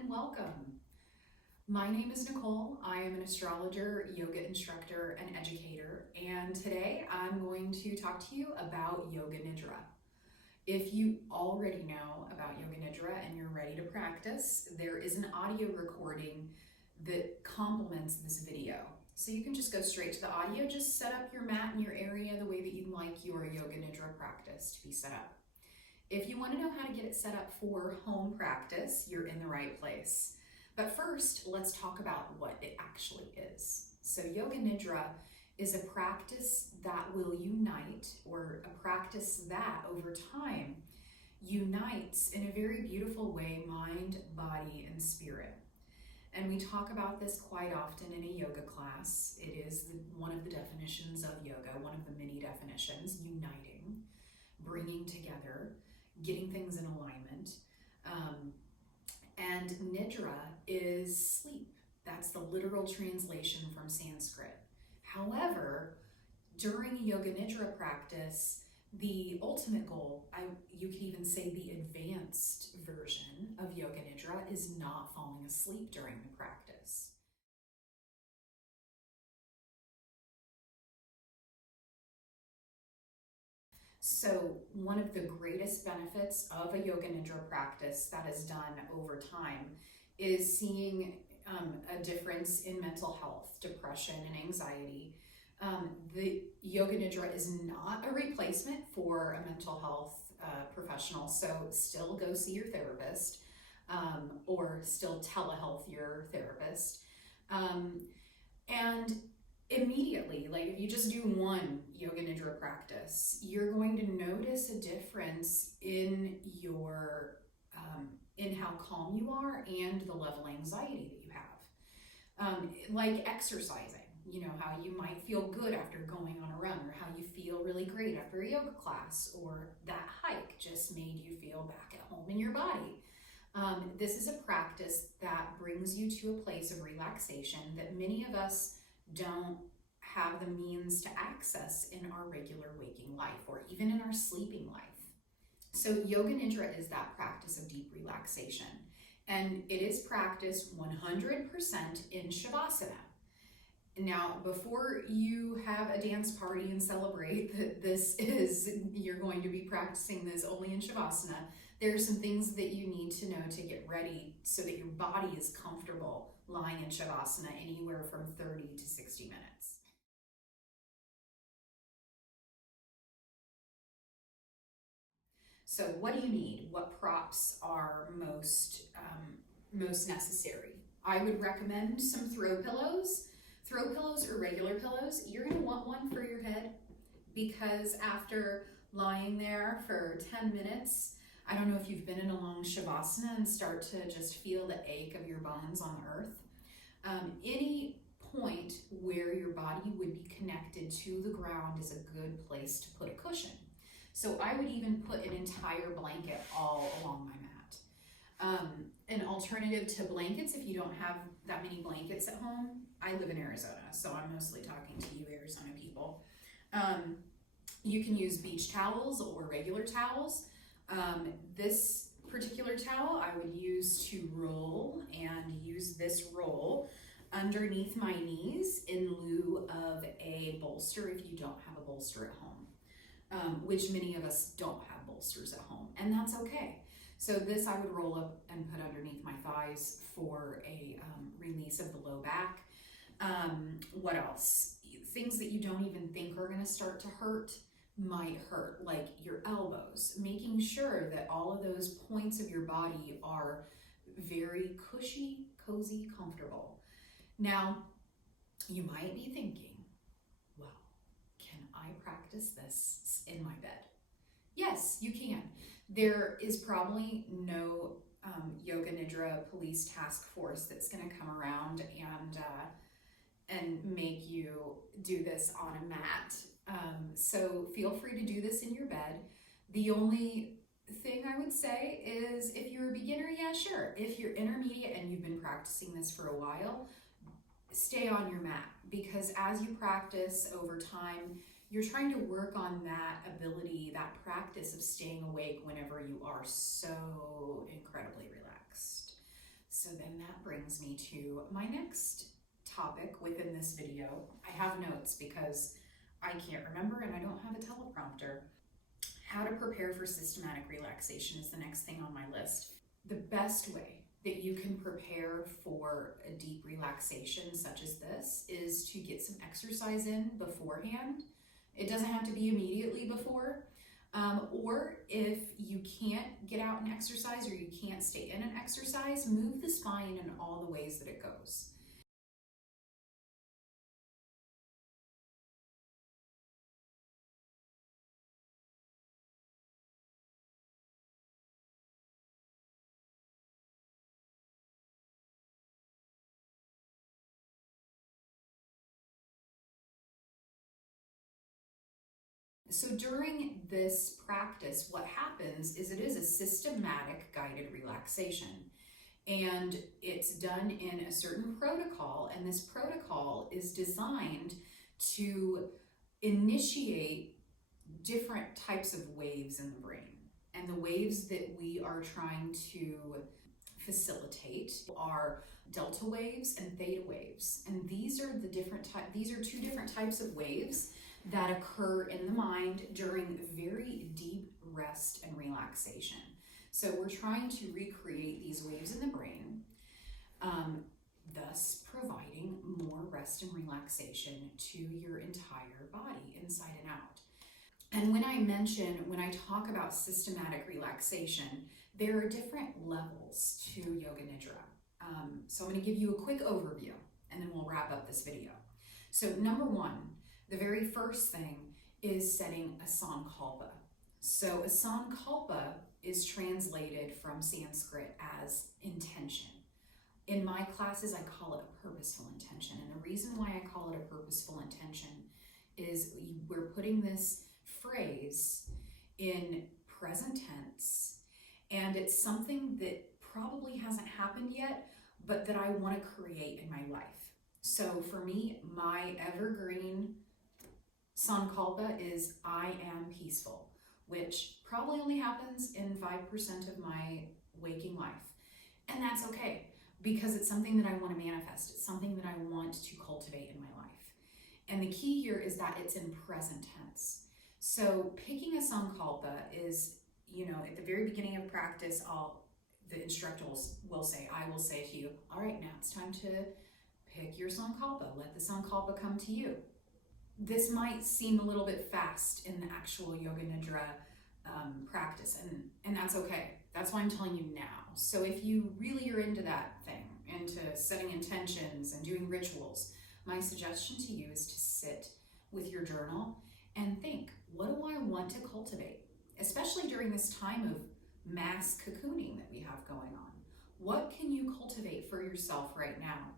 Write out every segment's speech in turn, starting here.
and welcome. My name is Nicole. I am an astrologer, yoga instructor, and educator, and today I'm going to talk to you about Yoga Nidra. If you already know about Yoga Nidra and you're ready to practice, there is an audio recording that complements this video. So you can just go straight to the audio, just set up your mat in your area the way that you'd like your Yoga Nidra practice to be set up. If you want to know how to get it set up for home practice, you're in the right place. But first, let's talk about what it actually is. So Yoga Nidra is a practice that will unite, or a practice that over time unites in a very beautiful way mind, body, and spirit. And we talk about this quite often in a yoga class. It is one of the definitions of yoga, one of the many definitions, uniting, bringing together, getting things in alignment. And Nidra is sleep. That's the literal translation from Sanskrit. However, during a Yoga Nidra practice, the ultimate goal, you could even say the advanced version of Yoga Nidra, is not falling asleep during the practice. So one of the greatest benefits of a Yoga Nidra practice that is done over time is seeing a difference in mental health, depression, and anxiety. The Yoga Nidra is not a replacement for a mental health professional, so still go see your therapist or still telehealth your therapist. And immediately, like if you just do one Yoga Nidra practice, you're going to notice a difference in your in how calm you are and the level of anxiety that you have. Like exercising, you know, how you might feel good after going on a run, or how you feel really great after a yoga class, or that hike just made you feel back at home in your body. This is a practice that brings you to a place of relaxation that many of us don't have the means to access in our regular waking life, or even in our sleeping life. So Yoga Nidra is that practice of deep relaxation, and it is practiced 100% in Shavasana. Now, before you have a dance party and celebrate that you're going to be practicing this only in Shavasana, there are some things that you need to know to get ready so that your body is comfortable lying in Shavasana anywhere from 30 to 60 minutes. So what do you need? What props are most necessary? I would recommend some throw pillows. Throw pillows or regular pillows. You're going to want one for your head, because after lying there for 10 minutes, I don't know if you've been in a long Shavasana and start to just feel the ache of your bones on the earth. Any point where your body would be connected to the ground is a good place to put a cushion. So I would even put an entire blanket all along my mat. An alternative to blankets, if you don't have that many blankets at home, I live in Arizona, so I'm mostly talking to you Arizona people. You can use beach towels or regular towels. This particular towel I would use to roll, and use this roll underneath my knees in lieu of a bolster if you don't have a bolster at home, which many of us don't have bolsters at home, and that's okay. So this I would roll up and put underneath my thighs for a release of the low back. What else? Things that you don't even think are going to start to hurt might hurt, like your elbows. Making sure that all of those points of your body are very cushy, cozy, comfortable. Now, you might be thinking, well, can I practice this in my bed? Yes, you can. There is probably no Yoga Nidra police task force that's going to come around and make you do this on a mat. So feel free to do this in your bed. The only thing I would say is, if you're a beginner, yeah, sure. If you're intermediate and you've been practicing this for a while, stay on your mat, because as you practice over time, you're trying to work on that ability, that practice of staying awake whenever you are so incredibly relaxed. So then that brings me to my next topic within this video. I have notes because I can't remember and I don't have a teleprompter. How to prepare for systematic relaxation is the next thing on my list. The best way that you can prepare for a deep relaxation such as this is to get some exercise in beforehand. It doesn't have to be immediately before, or if you can't get out and exercise or you can't stay in an exercise, move the spine in all the ways that it goes. So during this practice, what happens is it is a systematic guided relaxation. And it's done in a certain protocol, and this protocol is designed to initiate different types of waves in the brain. And the waves that we are trying to facilitate are delta waves and theta waves. And these are two different types of waves that occur in the mind during very deep rest and relaxation. So we're trying to recreate these waves in the brain, thus providing more rest and relaxation to your entire body, inside and out. And when I talk about systematic relaxation, there are different levels to Yoga Nidra. So I'm going to give you a quick overview, and then we'll wrap up this video. So number one, the very first thing is setting a sankalpa. So a sankalpa is translated from Sanskrit as intention. In my classes, I call it a purposeful intention. And the reason why I call it a purposeful intention is we're putting this phrase in present tense, and it's something that probably hasn't happened yet, but that I want to create in my life. So for me, my evergreen sankalpa is I am peaceful, which probably only happens in 5% of my waking life. And that's okay, because it's something that I want to manifest. It's something that I want to cultivate in my life. And the key here is that it's in present tense. So picking a sankalpa is, at the very beginning of practice, the instructor will say, I will say to you, all right, now it's time to pick your sankalpa. Let the sankalpa come to you. This might seem a little bit fast in the actual Yoga Nidra practice, and that's okay. That's why I'm telling you now. So if you really are into that thing, into setting intentions and doing rituals, my suggestion to you is to sit with your journal and think, what do I want to cultivate? Especially during this time of mass cocooning that we have going on. What can you cultivate for yourself right now?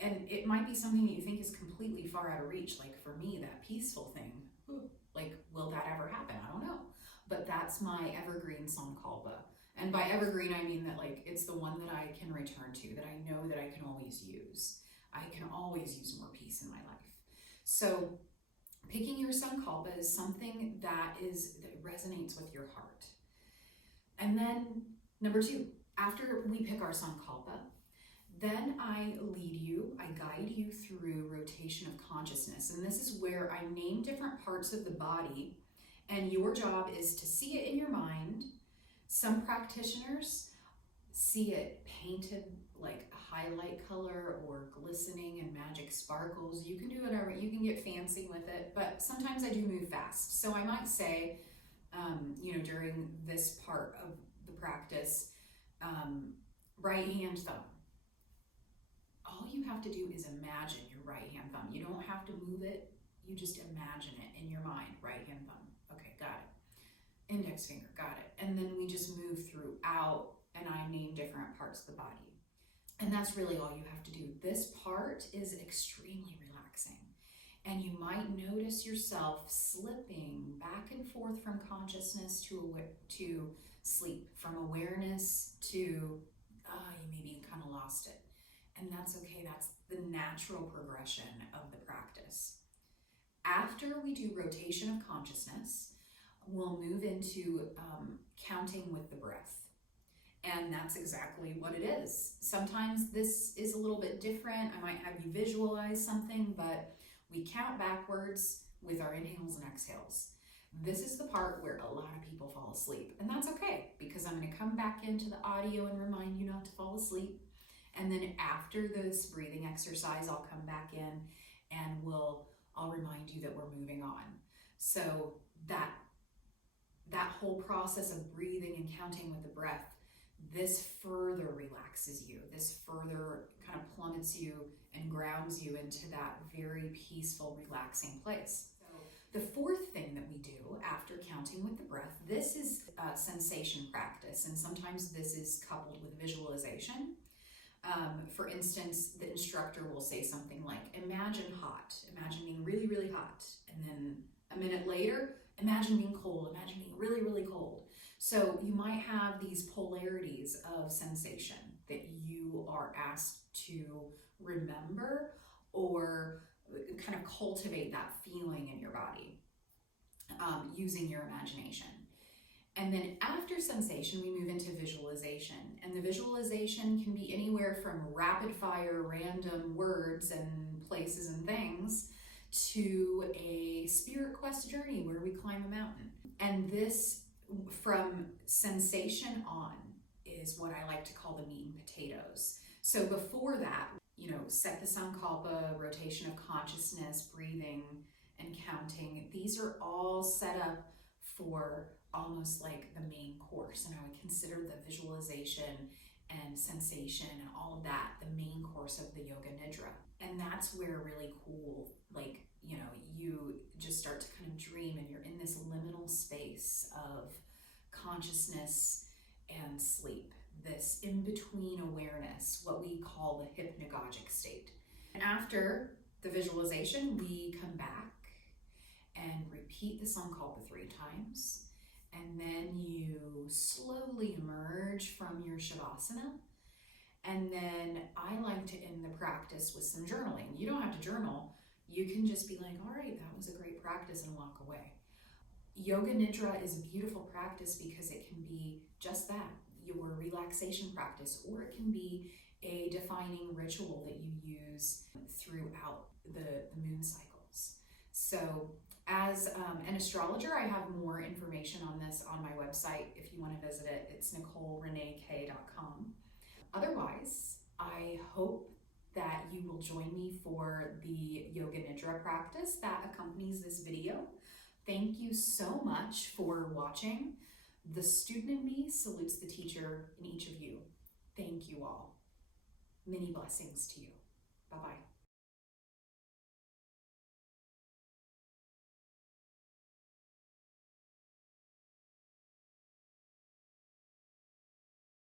And it might be something that you think is completely far out of reach. Like for me, that peaceful thing, like, will that ever happen? I don't know. But that's my evergreen sankalpa. And by evergreen, I mean that it's the one that I can return to, that I know that I can always use. I can always use more peace in my life. So picking your sankalpa is something that resonates with your heart. And then number two, after we pick our sankalpa, then I guide you through rotation of consciousness. And this is where I name different parts of the body, and your job is to see it in your mind. Some practitioners see it painted like a highlight color or glistening and magic sparkles. You can do whatever, you can get fancy with it, but sometimes I do move fast. So I might say, during this part of the practice, right hand thumb. All you have to do is imagine your right hand thumb. You don't have to move it, you just imagine it in your mind, right hand thumb. Okay, got it. Index finger, got it. And then we just move throughout, and I name different parts of the body. And that's really all you have to do. This part is extremely relaxing. And you might notice yourself slipping back and forth from consciousness to sleep, from awareness to, you maybe kind of lost it. And that's okay, that's the natural progression of the practice. After we do rotation of consciousness, we'll move into counting with the breath. And that's exactly what it is. Sometimes this is a little bit different. I might have you visualize something, but we count backwards with our inhales and exhales. This is the part where a lot of people fall asleep, and that's okay, because I'm going to come back into the audio and remind you not to fall asleep. And then after this breathing exercise, I'll come back in and I'll remind you that we're moving on. So that whole process of breathing and counting with the breath, this further relaxes you. This further kind of plummets you and grounds you into that very peaceful, relaxing place. The fourth thing that we do after counting with the breath, this is a sensation practice, and sometimes this is coupled with visualization. For instance, the instructor will say something like, imagine hot, imagine being really, really hot. And then a minute later, imagine being cold, imagine being really, really cold. So you might have these polarities of sensation that you are asked to remember or kind of cultivate that feeling in your body using your imagination. And then after sensation, we move into visualization. And the visualization can be anywhere from rapid fire random words and places and things to a spirit quest journey where we climb a mountain. And this, from sensation on, is what I like to call the meat and potatoes. So before that, set the sankalpa, rotation of consciousness, breathing, and counting. These are all set up for almost like the main course, and I would consider the visualization and sensation and all of that the main course of the Yoga Nidra. And that's where really cool, you just start to kind of dream, and you're in this liminal space of consciousness and sleep, this in-between awareness, what we call the hypnagogic state. And after the visualization, we come back and repeat the sankalpa 3 times. And then you slowly emerge from your shavasana. And then I like to end the practice with some journaling. You don't have to journal. You can just be like, all right, that was a great practice, and walk away. Yoga Nidra is a beautiful practice because it can be just that, your relaxation practice, or it can be a defining ritual that you use throughout the moon cycles. So as an astrologer, I have more information on this on my website. If you want to visit it, it's NicoleReneeK.com. Otherwise, I hope that you will join me for the Yoga Nidra practice that accompanies this video. Thank you so much for watching. The student in me salutes the teacher in each of you. Thank you all. Many blessings to you.